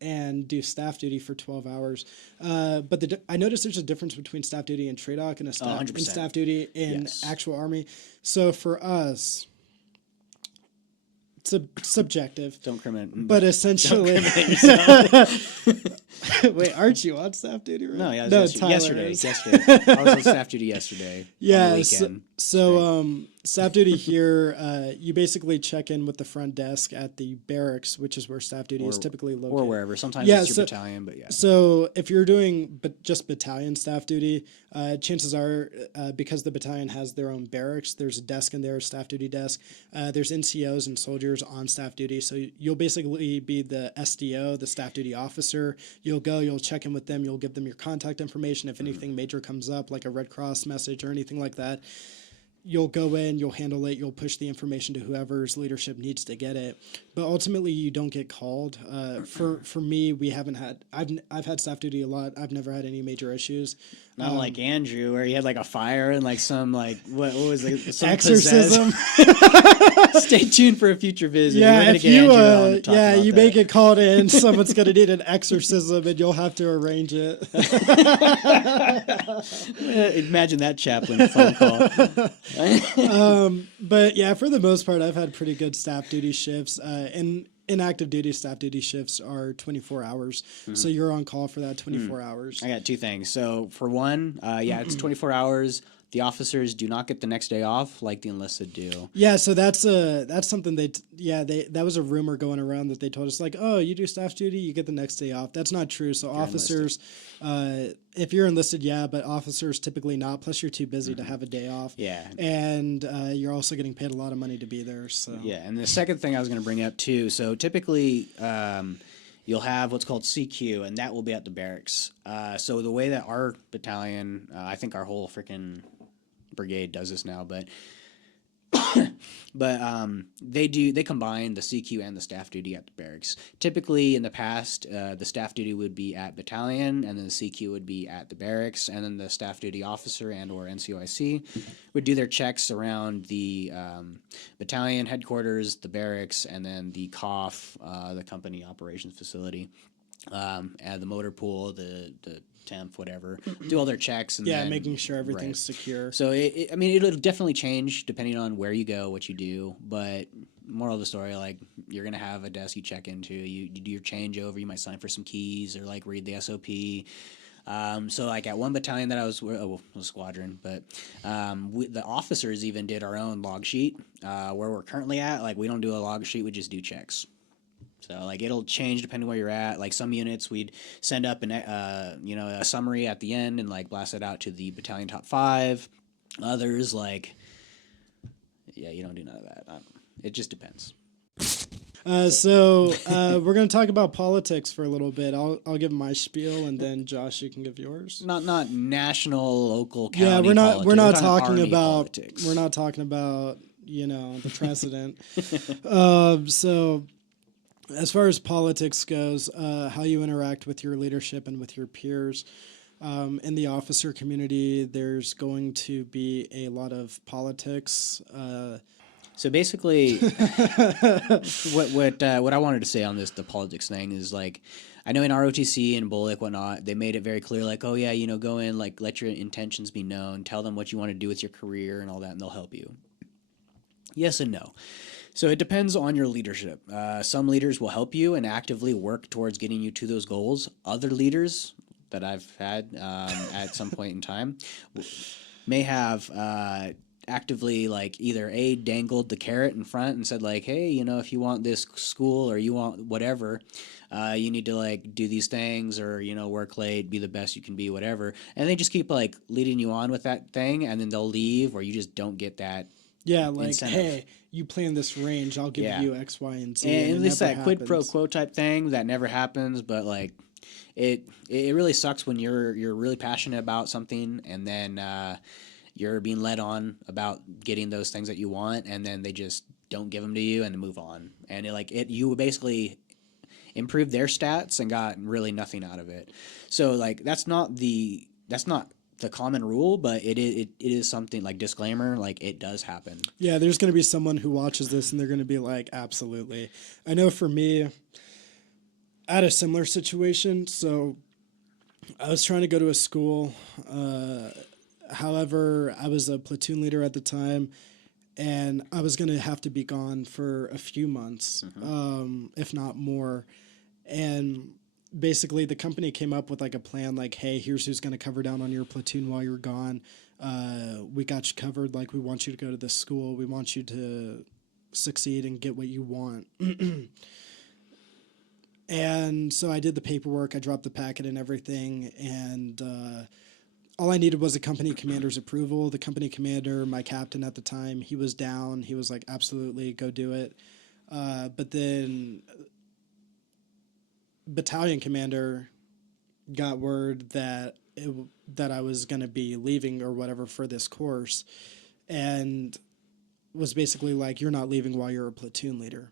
and do staff duty for 12 hours. But I noticed there's a difference between staff duty and TRADOC and staff duty in actual Army. So for us, it's subjective. Don't criminate. But essentially, wait, aren't you on staff duty? Right? No, yeah, yesterday. I was on staff duty yesterday. Yeah, on the weekend. So staff duty here, you basically check in with the front desk at the barracks, which is where staff duty is typically located, or wherever. Sometimes it's your battalion, but yeah. So if you're doing just battalion staff duty, chances are because the battalion has their own barracks, there's a desk in there, a staff duty desk. There's NCOs and soldiers on staff duty, so you'll basically be the SDO, the staff duty officer. You'll check in with them, you'll give them your contact information if anything major comes up, like a Red Cross message or anything like that. You'll go in, you'll handle it, you'll push the information to whoever's leadership needs to get it. But ultimately, you don't get called. For me, I've had staff duty a lot. I've never had any major issues. Not like Andrew, where he had like a fire and like some like what was it? Some exorcism. Stay tuned for a future visit. Yeah, if you make it called in, someone's gonna need an exorcism, and you'll have to arrange it. Imagine that chaplain phone call. But yeah, for the most part, I've had pretty good staff duty shifts. And in active duty, staff duty shifts are 24 hours. Mm-hmm. So you're on call for that 24 hours. I got 2 things. So for one, it's 24 hours. The officers do not get the next day off like the enlisted do. Yeah, so that's something that was a rumor going around that they told us, like, oh, you do staff duty, you get the next day off. That's not true. So officers, if you're enlisted, but officers typically not. Plus, you're too busy to have a day off. Yeah, and you're also getting paid a lot of money to be there. So yeah, and the second thing I was going to bring up too. So typically, you'll have what's called CQ, and that will be at the barracks. So the way that our battalion, I think our whole freaking brigade does this now, but they combine the CQ and the staff duty at the barracks. Typically in the past, the staff duty would be at battalion, and then the CQ would be at the barracks, and then the staff duty officer and or NCOIC would do their checks around the battalion headquarters, the barracks, and then the COF, the company operations facility, and the motor pool, the temp, whatever, do all their checks and then, making sure everything's secure. So it'll definitely change depending on where you go, what you do. But moral of the story, like you're gonna have a desk you check into, you do your changeover, you might sign for some keys or like read the SOP. So like at one battalion that I was, a squadron, but the officers even did our own log sheet. Where we're currently at, like we don't do a log sheet, we just do checks. So like it'll change depending where you're at. Like some units we'd send up a summary at the end and like blast it out to the battalion top 5. Others you don't do none of that. It just depends. We're going to talk about politics for a little bit. I'll give my spiel, and then Josh, you can give yours. Not national, local, county. Yeah, politics. we're not talking Army about politics. we're not talking about the president. So as far as politics goes, how you interact with your leadership and with your peers. In the officer community, there's going to be a lot of politics. So basically, what I wanted to say on the politics thing is like, I know in ROTC and Bullock whatnot, they made it very clear like, oh yeah, go in, like let your intentions be known, tell them what you want to do with your career and all that, and they'll help you. Yes and no. So it depends on your leadership. Some leaders will help you and actively work towards getting you to those goals. Other leaders that I've had at some point in time may have actively like either dangled the carrot in front and said like, hey, if you want this school or you want whatever, you need to like do these things or work late, be the best you can be, whatever, and they just keep like leading you on with that thing, and then they'll leave or you just don't get that. Yeah, like, incentive. hey, you play in this range, I'll give you X, Y, and Z. And it's that quid pro happens. quo type thing that never happens, but like it really sucks when you're really passionate about something and then you're being led on about getting those things that you want, and then they just don't give them to you and move on. And you basically improved their stats and got really nothing out of it. So like that's not the common rule, but it is something like disclaimer, like it does happen. Yeah, there's going to be someone who watches this and they're going to be like, absolutely. I know for me, I had a similar situation. So I was trying to go to a school. However, I was a platoon leader at the time, and I was going to have to be gone for a few months, if not more. And basically, the company came up with like a plan, like, hey, here's who's going to cover down on your platoon while you're gone. We got you covered. Like, we want you to go to this school. We want you to succeed and get what you want. And so I did the paperwork. I dropped the packet and everything, and all I needed was a company commander's approval. The company commander, my captain at the time, he was down. He was like, absolutely, go do it. But then battalion commander got word that I was going to be leaving or whatever for this course, and was basically like, you're not leaving while you're a platoon leader.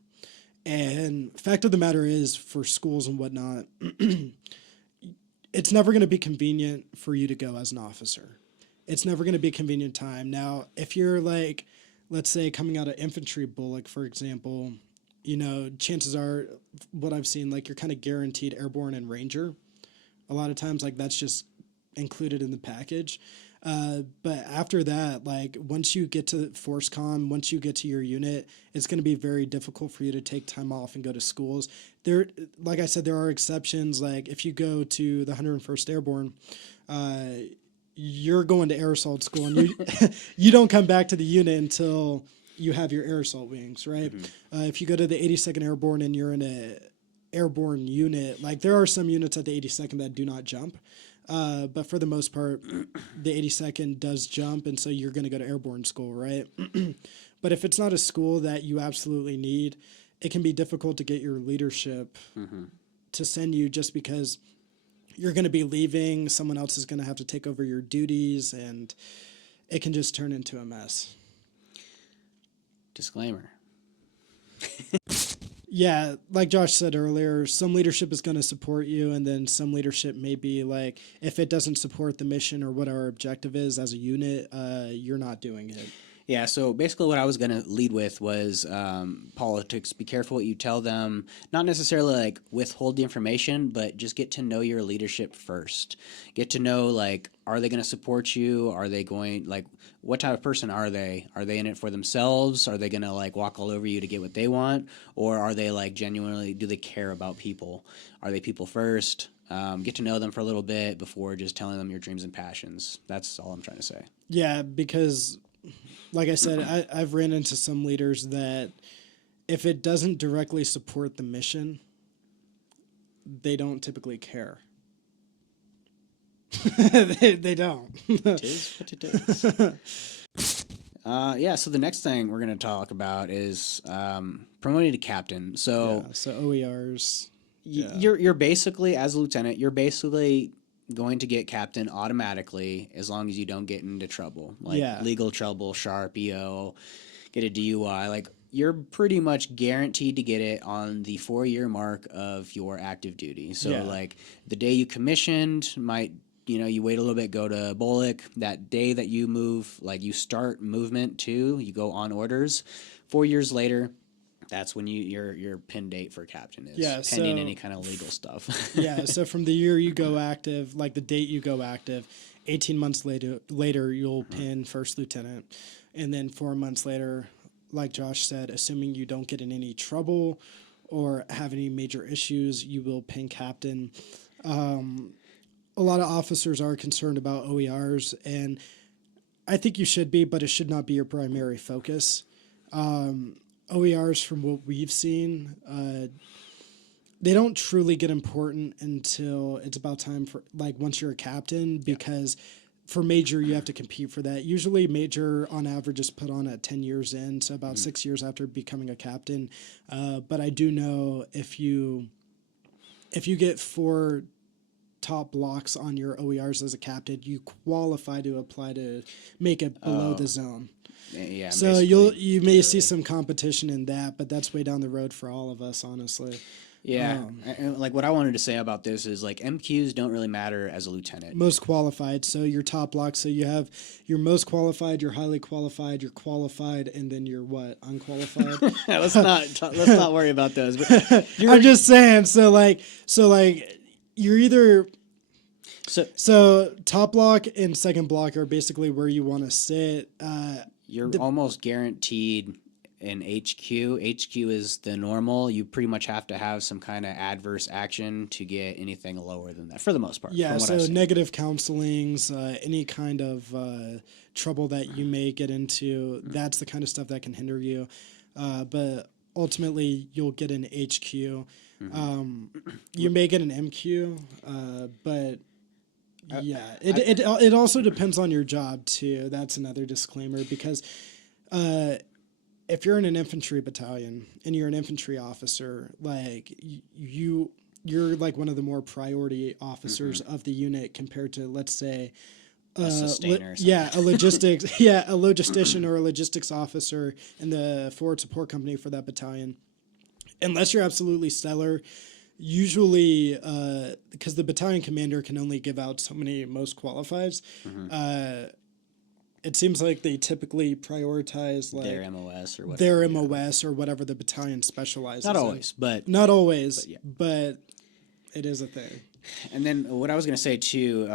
And fact of the matter is, for schools and whatnot, it's never going to be convenient for you to go as an officer. It's never going to be a convenient time. Now, if you're like, let's say coming out of infantry Bullock, for example, chances are, what I've seen, like you're kind of guaranteed airborne and ranger. A lot of times, like that's just included in the package. But after that, like once you get to force comm, once you get to your unit, it's going to be very difficult for you to take time off and go to schools. There, like I said, there are exceptions. Like if you go to the 101st Airborne, you're going to air assault school, and you don't come back to the unit until you have your air assault wings, right? Mm-hmm. If you go to the 82nd Airborne and you're in a airborne unit, like there are some units at the 82nd that do not jump. But for the most part, the 82nd does jump, and so you're going to go to airborne school, right? But if it's not a school that you absolutely need, it can be difficult to get your leadership to send you, just because you're going to be leaving, someone else is going to have to take over your duties, and it can just turn into a mess. Disclaimer. Yeah, like Josh said earlier, some leadership is going to support you, and then some leadership may be like, if it doesn't support the mission or what our objective is as a unit, you're not doing it. Yeah, so basically what I was going to lead with was politics. Be careful what you tell them. Not necessarily like withhold the information, but just get to know your leadership first. Get to know, like, are they going to support you? Are they going, like, what type of person are they? Are they in it for themselves? Are they going to, like, walk all over you to get what they want? Or are they, like, genuinely, do they care about people? Are they people first? Get to know them for a little bit before just telling them your dreams and passions. That's all I'm trying to say. Yeah, because like I said, I've ran into some leaders that if it doesn't directly support the mission, they don't typically care. they don't. It is what it is. Yeah. So the next thing we're going to talk about is promoting to captain. So Yeah, so OERs. Yeah. you're basically, as a lieutenant, you're basically going to get captain automatically as long as you don't get into trouble, like Yeah. legal trouble, sharp, EO, get a DUI. Like you're pretty much guaranteed to get it on the 4-year mark of your active duty. So Yeah. like the day you commissioned might, you wait a little bit, go to Bullock. That day that you move, like you start movement too, you go on orders. 4 years later, that's when your pin date for captain is, Yeah, pending so- any kind of legal stuff. Yeah, so from the year you go active, like the date you go active, 18 months later you'll pin first lieutenant. And then 4 months later, like Josh said, assuming you don't get in any trouble or have any major issues, you will pin captain. A lot of officers are concerned about OERs, and I think you should be, but it should not be your primary focus. OERs, from what we've seen, they don't truly get important until it's about time for, like, once you're a captain, because for major, you have to compete for that. Usually major on average is put on at 10 years in, so about 6 years after becoming a captain. But I do know if you get 4 top blocks on your OERs as a captain, you qualify to apply to make it below the zone. Yeah. So you may see some competition in that, but that's way down the road for all of us, honestly. Yeah, and like what I wanted to say about this is like MQs don't really matter as a lieutenant. Most qualified, so your top block. So you have your most qualified, your highly qualified, your qualified, and then your what? Unqualified. let's not worry about those. But I'm just saying. So like you're either so top block and second block are basically where you want to sit. You're almost guaranteed an HQ. HQ is the normal. You pretty much have to have some kind of adverse action to get anything lower than that, for the most part. Yeah, so negative counselings, any kind of trouble that you may get into, that's the kind of stuff that can hinder you. But ultimately, you'll get an HQ. You may get an MQ, but yeah, it also depends on your job too. That's another disclaimer, because if you're in an infantry battalion and you're an infantry officer, like you're like one of the more priority officers of the unit compared to, let's say, a sustainer. A logistician or a logistics officer in the forward support company for that battalion. Unless you're absolutely stellar, usually because the battalion commander can only give out so many most qualifieds, it seems like they typically prioritize like their MOS or whatever. Their MOS or whatever the battalion specializes Not in. always, but not always, yeah. but it is a thing. And then what I was going to say too,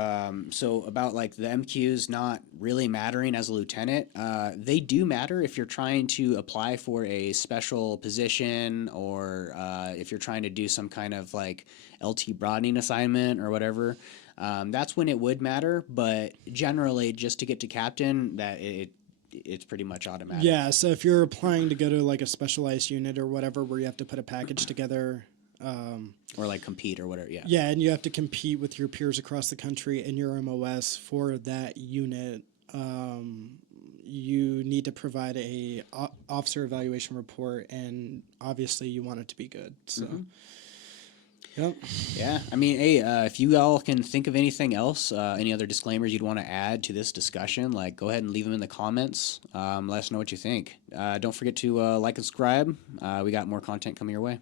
so about like the MQs not really mattering as a lieutenant, they do matter if you're trying to apply for a special position, or if you're trying to do some kind of like LT broadening assignment or whatever. That's when it would matter, but generally just to get to captain, that it's pretty much automatic. Yeah, so if you're applying to go to like a specialized unit or whatever where you have to put a package together, or like compete or whatever, yeah. Yeah, and you have to compete with your peers across the country in your MOS for that unit. You need to provide a officer evaluation report, and obviously you want it to be good. So. Yep. Yeah, I mean, hey, if you all can think of anything else, any other disclaimers you'd want to add to this discussion, like go ahead and leave them in the comments. Let us know what you think. Don't forget to like and subscribe. We got more content coming your way.